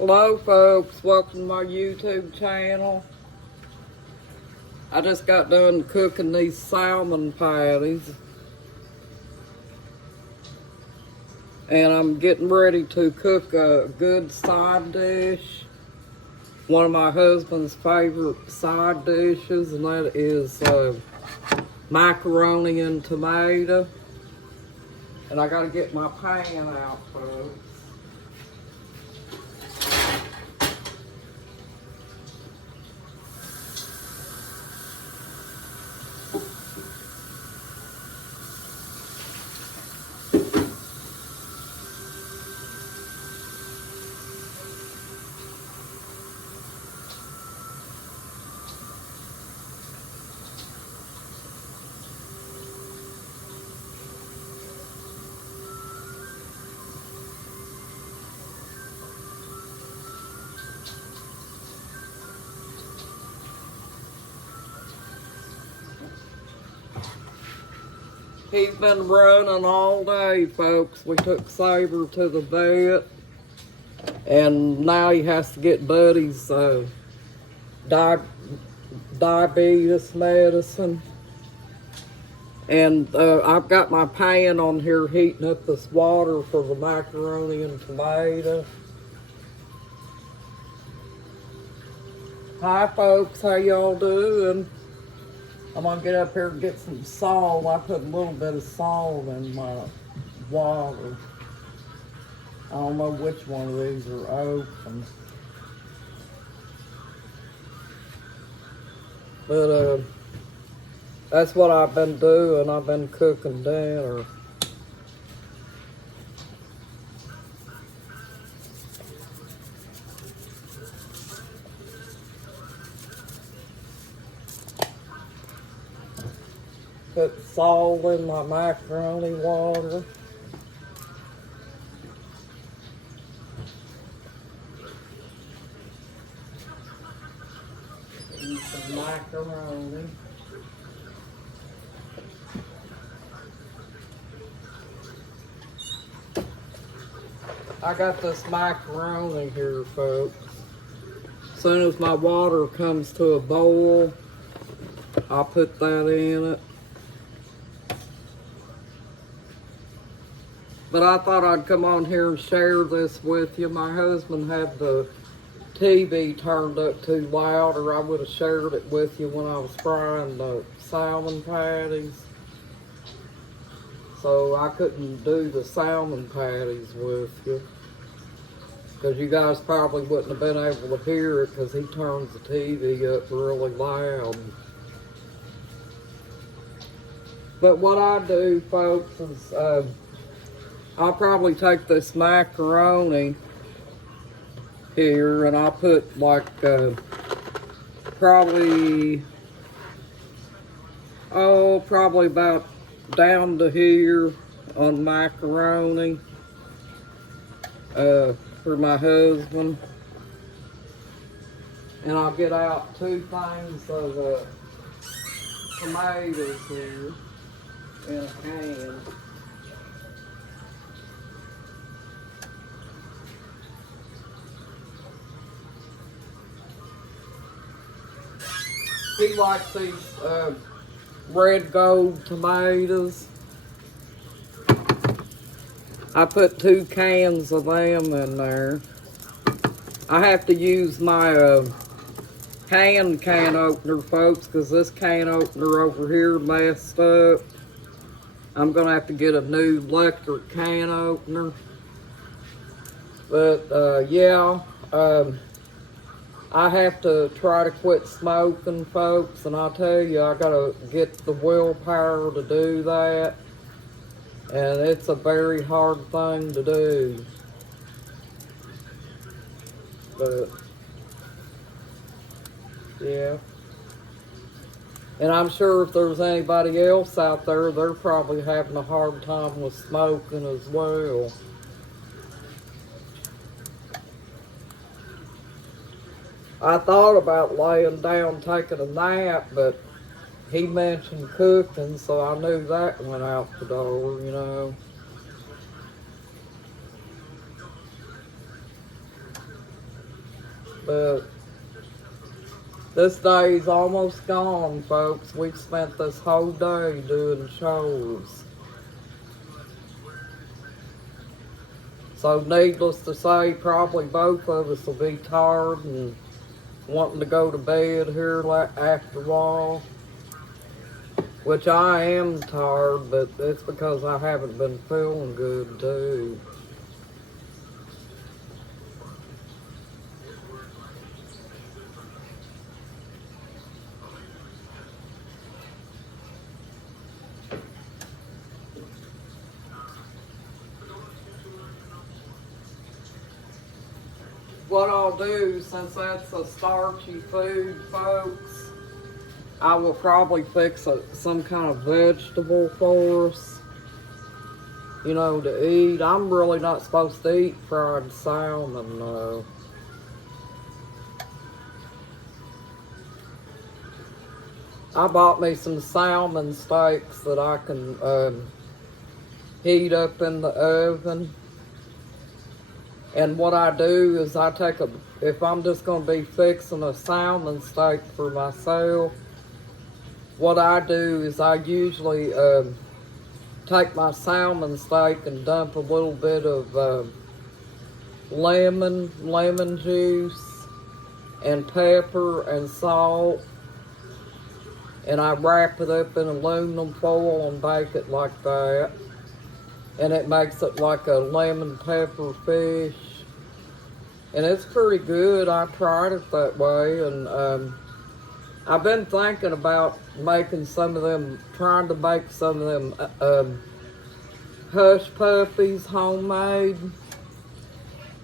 Hello folks, welcome to my YouTube channel. I just got done cooking these salmon patties. And I'm getting ready to cook a good side dish. One of my husband's favorite side dishes, and that is macaroni and tomato. And I gotta get my pan out, folks. He's been running all day, folks. We took Saber to the vet, and now he has to get Buddy's diabetes medicine. And I've got my pan on here heating up this water for the macaroni and tomato. Hi, folks. How y'all doing? I'm gonna get up here and get some salt. I put a little bit of salt in my water. I don't know which one of these are open. But that's what I've been doing. I've been cooking dinner. Put salt in my macaroni water. And some macaroni. I got this macaroni here, folks. As soon as my water comes to a boil, I'll put that in it. But I thought I'd come on here and share this with you. My husband had the TV turned up too loud, or I would have shared it with you when I was frying the salmon patties. So I couldn't do the salmon patties with you, because you guys probably wouldn't have been able to hear it because he turns the TV up really loud. But what I do, folks, is I'll probably take this macaroni here and I'll put like probably about down to here on macaroni for my husband. And I'll get out 2 things of tomatoes here in a can. He likes these red gold tomatoes. I put 2 cans of them in there. I have to use my hand can opener, folks, because this can opener over here messed up. I'm gonna have to get a new electric can opener. But yeah, I have to try to quit smoking, folks, and I'll tell you, I gotta get the willpower to do that, and it's a very hard thing to do. But yeah, and I'm sure if there's anybody else out there, they're probably having a hard time with smoking as well. I thought about laying down taking a nap, but he mentioned cooking, so I knew that went out the door, you know. But this day's almost gone, folks. We've spent this whole day doing chores. So needless to say, probably both of us will be tired and wanting to go to bed here after a while. Which I am tired, but it's because I haven't been feeling good too. What I'll do, since that's a starchy food, folks, I will probably fix some kind of vegetable for us, you know, to eat. I'm really not supposed to eat fried salmon, though. I bought me some salmon steaks that I can heat up in the oven. And what I do is I take if I'm just going to be fixing a salmon steak for myself, what I do is I usually take my salmon steak and dump a little bit of lemon juice, and pepper and salt, and I wrap it up in aluminum foil and bake it like that. And it makes it like a lemon pepper fish. And it's pretty good. I tried it that way. And I've been thinking about making some of them, trying to make some of them hush puppies homemade.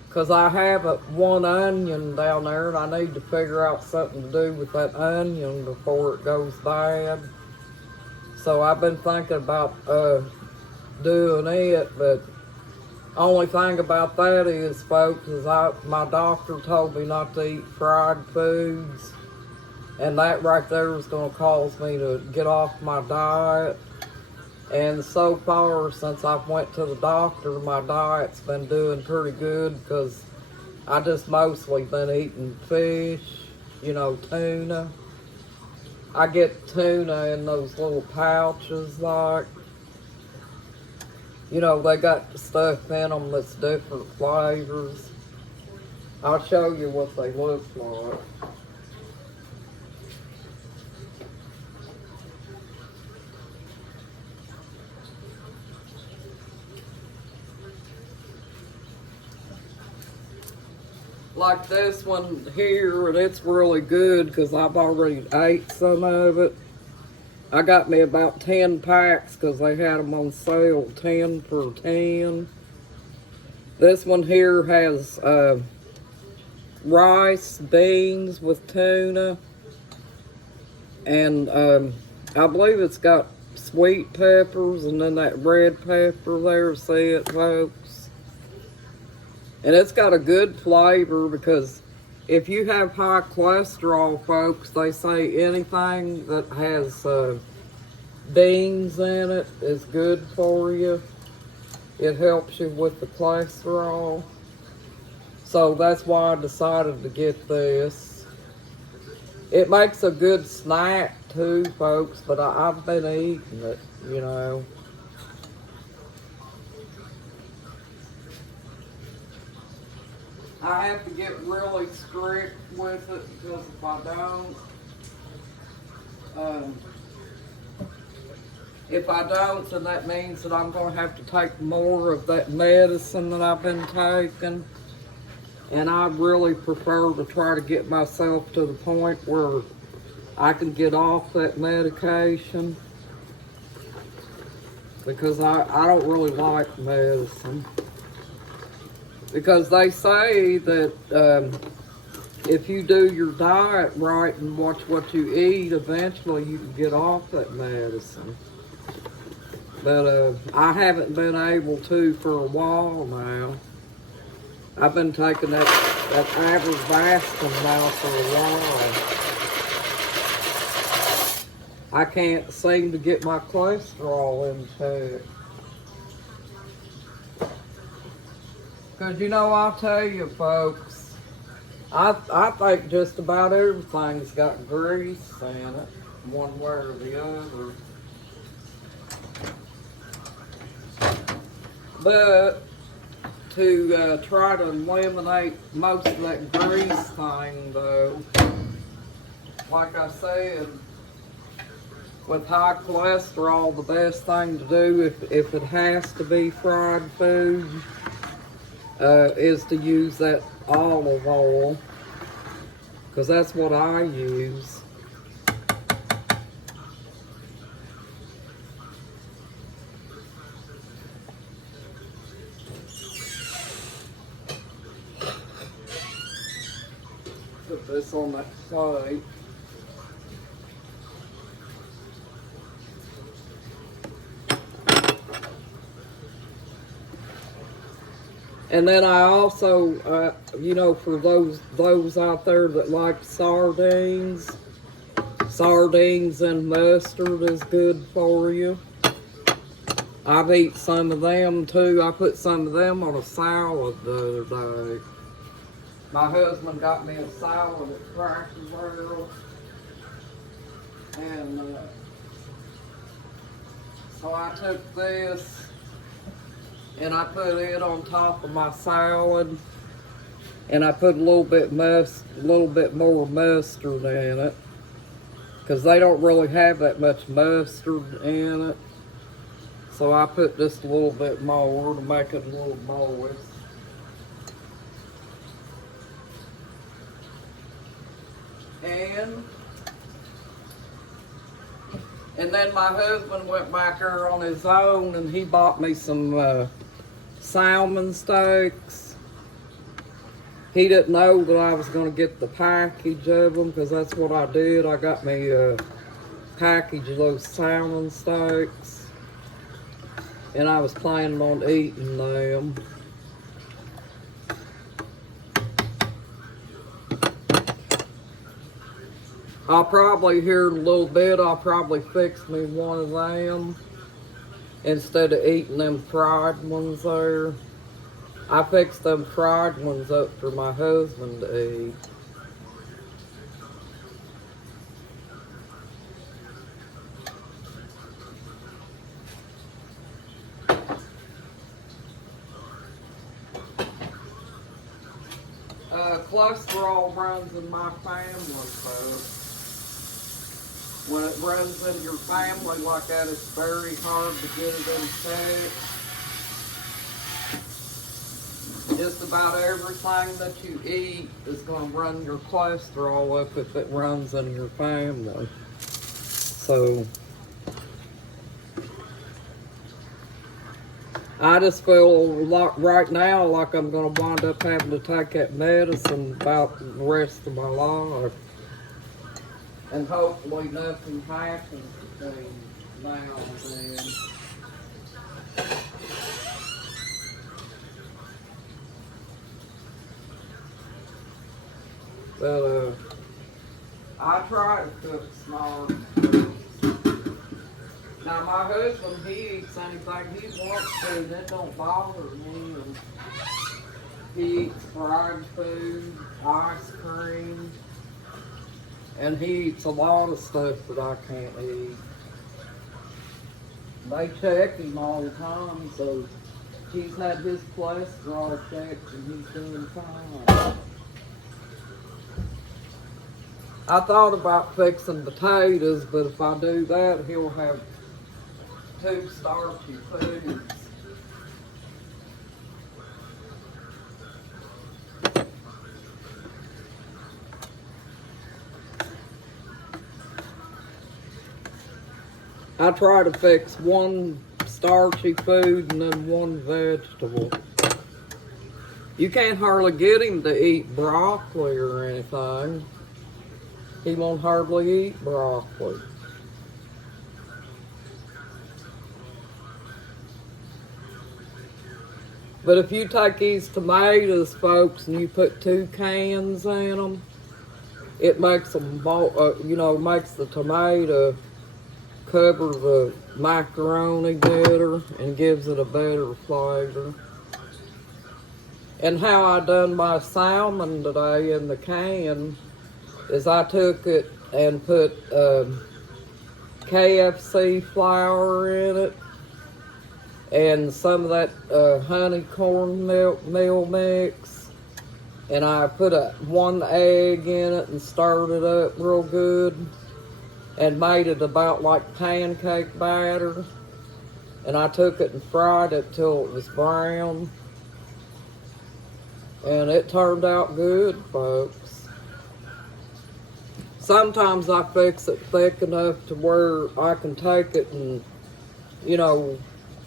Because I have one onion down there and I need to figure out something to do with that onion before it goes bad. So I've been thinking about doing it, but only thing about that is, folks, is my doctor told me not to eat fried foods, and that right there is going to cause me to get off my diet. And so far, since I've went to the doctor, my diet's been doing pretty good because I just mostly been eating fish, you know, tuna. I get tuna in those little pouches, like, you know, they got stuff in them that's different flavors. I'll show you what they look like. Like this one here, and it's really good because I've already ate some of it. I got me about 10 packs because they had them on sale, 10 for 10. This one here has rice, beans with tuna, and I believe it's got sweet peppers and then that red pepper there, see it, folks? And it's got a good flavor because if you have high cholesterol, folks, they say anything that has beans in it is good for you. It helps you with the cholesterol. So that's why I decided to get this. It makes a good snack too, folks, but I've been eating it, you know. I have to get really strict with it because if I don't, then that means that I'm going to have to take more of that medicine that I've been taking. And I really prefer to try to get myself to the point where I can get off that medication. Because I don't really like medicine. Because they say that if you do your diet right and watch what you eat, eventually you can get off that medicine. But I haven't been able to for a while now. I've been taking that Avastin now for a while. I can't seem to get my cholesterol in check. Because, you know, I'll tell you, folks, I think just about everything's got grease in it, one way or the other. But to try to eliminate most of that grease thing, though, like I said, with high cholesterol, the best thing to do if it has to be fried food is to use that olive oil, because that's what I use. Put this on that plate. And then I also, you know, for those out there that like sardines and mustard is good for you. I've eaten some of them too. I put some of them on a salad the other day. My husband got me a salad at Cracker Barrel, and so I took this and I put it on top of my salad, and I put a little bit more mustard in it, because they don't really have that much mustard in it. So I put just a little bit more to make it a little moist. And then my husband went back there on his own and he bought me some salmon steaks. He didn't know that I was going to get the package of them, because that's what I did. I got me a package of those salmon steaks, and I was planning on eating them. I'll probably, here in a little bit, I'll probably fix me one of them instead of eating them fried ones there. I fixed them fried ones up for my husband to eat. Cholesterol runs in my family, so when it runs in your family like that, it's very hard to get it in check. Just about everything that you eat is going to run your cholesterol up if it runs in your family. So I just feel like right now like I'm going to wind up having to take that medicine about the rest of my life. And hopefully nothing happens between now and then. But I try to cook smart. Now my husband, he eats anything he wants to, that don't bother me. He eats fried food, ice cream, and he eats a lot of stuff that I can't eat. They check him all the time, so he's had his cholesterol checked and he's doing fine. I thought about fixing potatoes, but if I do that, he'll have 2 starchy foods. I try to fix 1 starchy food and then 1 vegetable. You can't hardly get him to eat broccoli or anything. He won't hardly eat broccoli. But if you take these tomatoes, folks, and you put 2 cans in them, it makes them, makes the tomato cover the macaroni better and gives it a better flavor. And how I done my salmon today in the can is I took it and put KFC flour in it and some of that honey cornmeal mix, and I put one egg in it and stirred it up real good and made it about like pancake batter, and I took it and fried it till it was brown, and it turned out good, folks. Sometimes I fix it thick enough to where I can take it and, you know,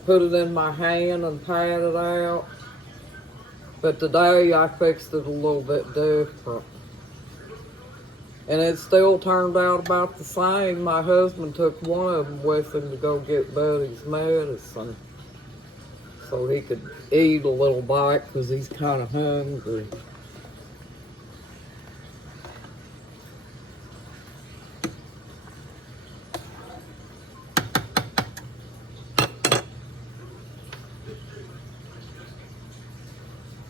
put it in my hand and pat it out. But today I fixed it a little bit different. And it still turned out about the same. My husband took one of them with him to go get Buddy's medicine so he could eat a little bite because he's kind of hungry.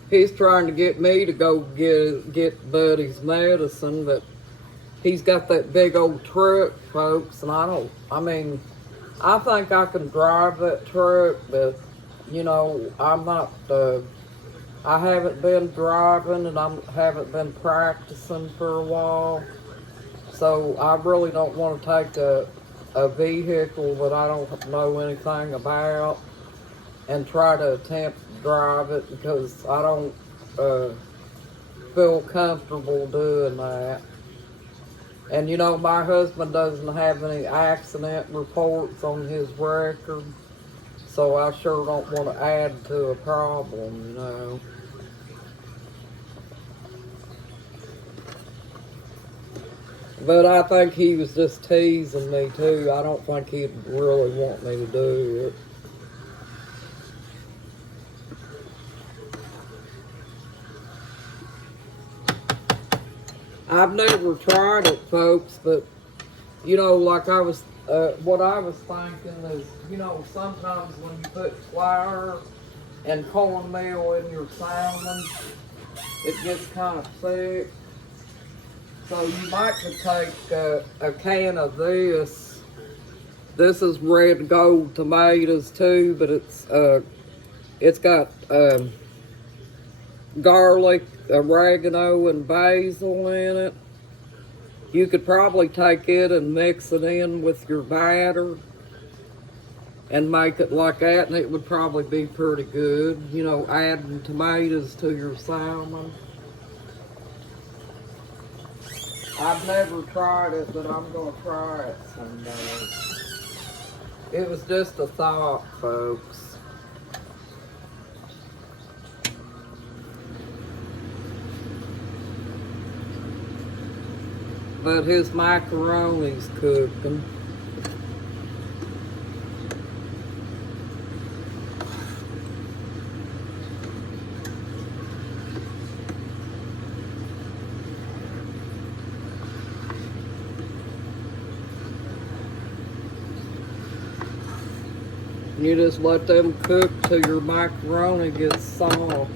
He's trying to get me to go get Buddy's medicine, but he's got that big old truck, folks, and I think I can drive that truck, but, you know, I haven't been driving and I haven't been practicing for a while, so I really don't want to take a vehicle that I don't know anything about and try to attempt to drive it because I don't feel comfortable doing that. And you know, my husband doesn't have any accident reports on his record, so I sure don't want to add to a problem, you know. But I think he was just teasing me too. I don't think he'd really want me to do it. I've never tried it, folks, but, you know, like what I was thinking is, you know, sometimes when you put flour and cornmeal in your salmon, it gets kind of thick. So you might could take a can of this. This is red gold tomatoes too, but it's got garlic, oregano, and basil in it. You could probably take it and mix it in with your batter and make it like that, and it would probably be pretty good. You know, adding tomatoes to your salmon. I've never tried it, but I'm going to try it someday. It was just a thought, folks. But his macaroni's cooking. You just let them cook till your macaroni gets soft.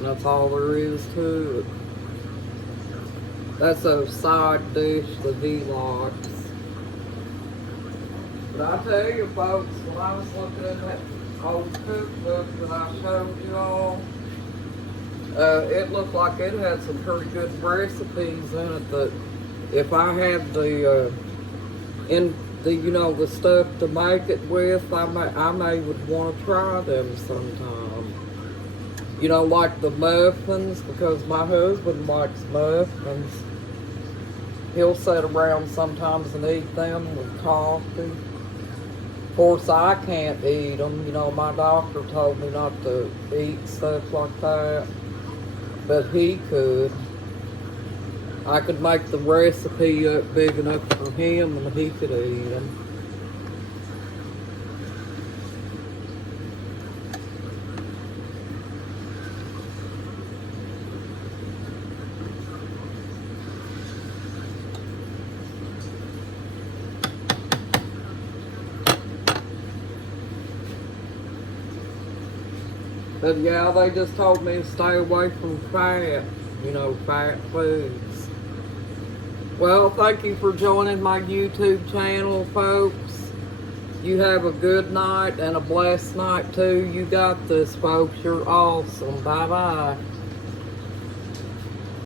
That's all there is to it. That's a side dish that he likes. But I tell you folks, when I was looking at that old cookbook that I showed you all, it looked like it had some pretty good recipes in it that if I had the you know, the stuff to make it with, I may would want to try them sometime. You know, like the muffins, because my husband likes muffins. He'll sit around sometimes and eat them with coffee. Of course, I can't eat them. You know, my doctor told me not to eat stuff like that, but he could. I could make the recipe up big enough for him and he could eat them. But yeah, they just told me to stay away from fat, fat foods. Well, thank you for joining my YouTube channel, folks. You have a good night and a blessed night too. You got this, folks. You're awesome. Bye-bye.